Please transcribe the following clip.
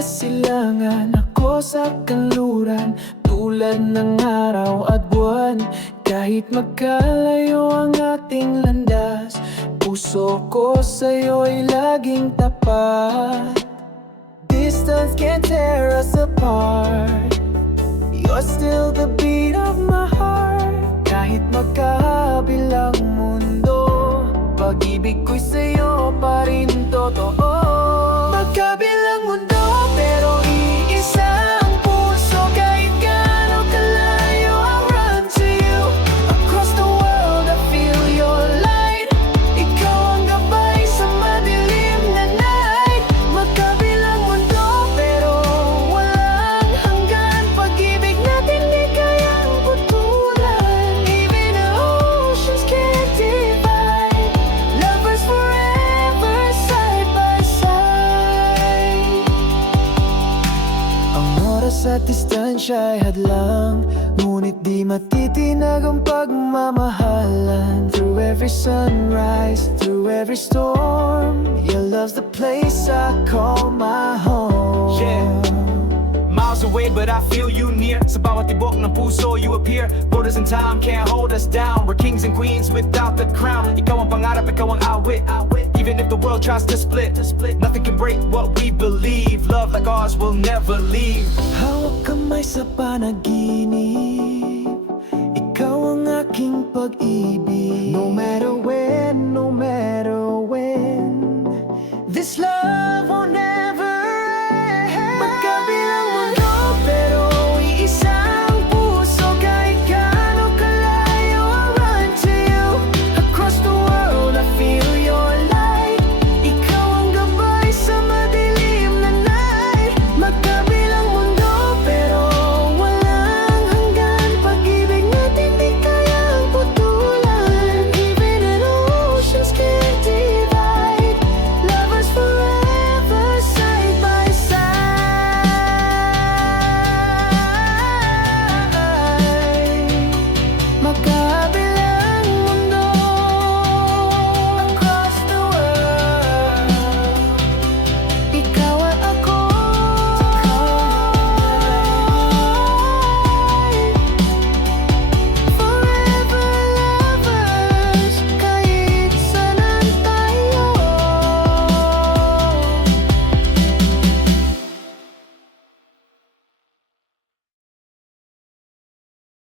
Sa silangan, ako sa kanluran Tulad ng araw at buwan. Kahit magkalayo ang ating landas Puso ko sa'yo'y laging tapat. Distance can't tear us apart. You're still the beat of my heart. Kahit magkabilang mundo Pag-ibig ko'y sa'yo pa rin totoo at distansya ay hadlang. Ngunit di matitinag ang pagmamahalan. Through every sunrise, through every storm Your love's the place I call my home. Yeah. Miles away, but I feel you near. Sa bawat tibok ng puso, you appear. Borders and time can't hold us down. We're kings and queens without the crown. Ikaw ang pangarap, ikaw ang awit. Even if the world tries to split Nothing can break what we believe. Love like ours will never leave. Hawak kamay sa panaginip? Ikaw ang aking pag-ibig. No matter when,